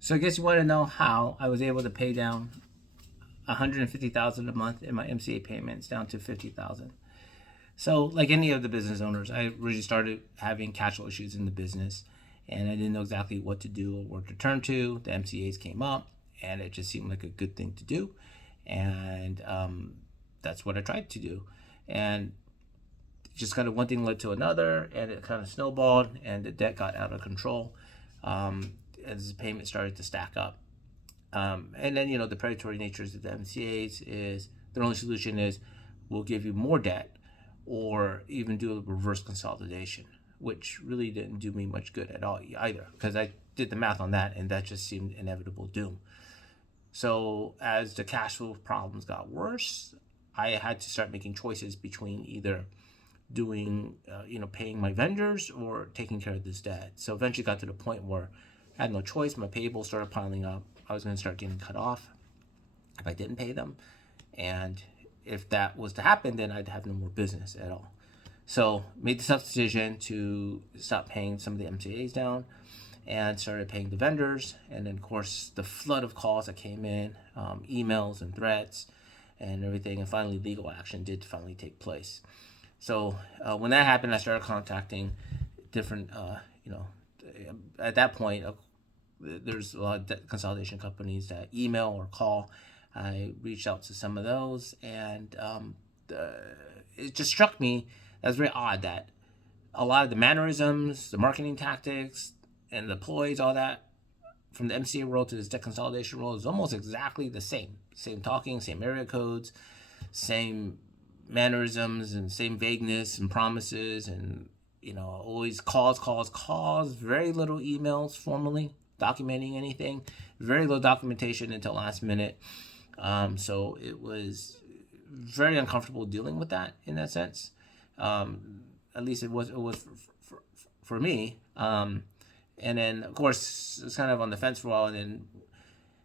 So I guess you want to know how I was able to pay down 150,000 a month in my MCA payments down to 50,000. So, like any of the business owners, I really started having cash flow issues in the business, and I didn't know exactly what to do or where to turn to. The MCAs came up, and it just seemed like a good thing to do, and that's what I tried to do, and just kind of one thing led to another, and it kind of snowballed, and the debt got out of control as the payment started to stack up. And then the predatory natures of the MCAs is their only solution is we'll give you more debt, or even do a reverse consolidation, which really didn't do me much good at all either, because I did the math on that and that just seemed inevitable doom. So as the cash flow problems got worse, I had to start making choices between either doing, paying my vendors or taking care of this debt. So eventually got to the point where I had no choice. My payables started piling up. I was going to start getting cut off if I didn't pay them. And if that was to happen, then I'd have no more business at all. So made the tough decision to stop paying some of the MCAs down and started paying the vendors. And then, of course, the flood of calls that came in, emails and threats and everything. And finally, legal action did finally take place. So when that happened, I started contacting different, at that point, there's a lot of debt consolidation companies that email or call. I reached out to some of those, and it just struck me as very odd that a lot of the mannerisms, the marketing tactics, and the ploys, all that, from the MCA world to this debt consolidation world is almost exactly the same. Same talking, same area codes, same mannerisms, and same vagueness and promises, and always calls, very little emails formally documenting anything, very little documentation until last minute. So it was very uncomfortable dealing with that in that sense. At least it was for me. And then of course it's kind of on the fence for a while, and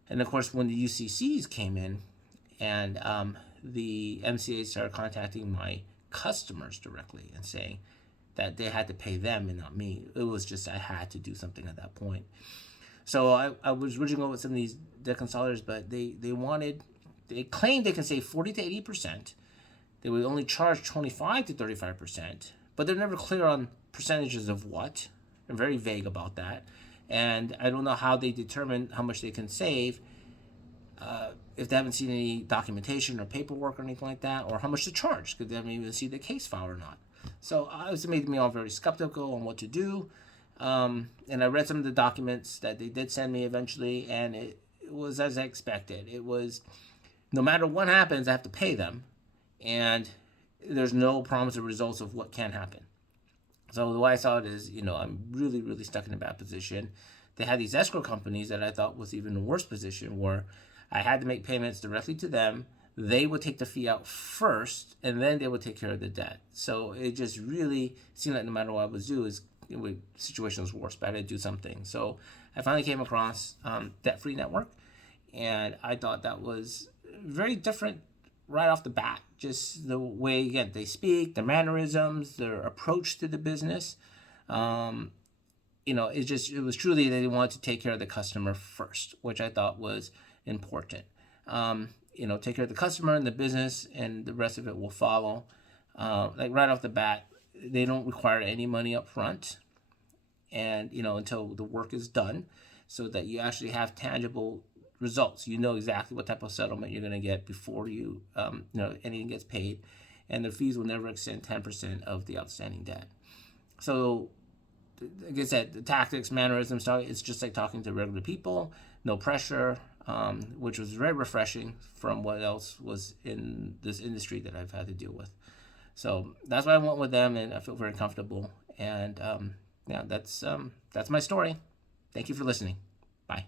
of course when the UCCs came in, and the MCA started contacting my customers directly and saying that they had to pay them and not me. It was just I had to do something at that point. So I was originally with some of these debt consolidators, but they claimed they can save 40 to 80%. They would only charge 25 to 35%, but they're never clear on percentages of what. They're very vague about that. And I don't know how they determine how much they can save if they haven't seen any documentation or paperwork or anything like that, or how much to charge because they haven't even seen the case file or not. So it was made me all very skeptical on what to do. And I read some of the documents that they did send me eventually, and it was as I expected. It was no matter what happens, I have to pay them, and there's no promise of results of what can happen. So the way I saw it is, I'm really, really stuck in a bad position. They had these escrow companies that I thought was even a worse position, where I had to make payments directly to them. They would take the fee out first, and then they would take care of the debt. So it just really seemed like no matter what I was doing, the situation was worse, but I had to do something. So I finally came across Debt Free Network, and I thought that was very different right off the bat. Just the way, again, they speak, their mannerisms, their approach to the business. It was truly they wanted to take care of the customer first, which I thought was important. Take care of the customer and the business, and the rest of it will follow. Like right off the bat, they don't require any money up front, and until the work is done, so that you actually have tangible results. You know exactly what type of settlement you're going to get before anything gets paid, and the fees will never exceed 10% of the outstanding debt. So, like I said, the tactics, mannerisms, it's just like talking to regular people, no pressure, which was very refreshing from what else was in this industry that I've had to deal with. So that's why I went with them, and I feel very comfortable. And that's my story. Thank you for listening. Bye.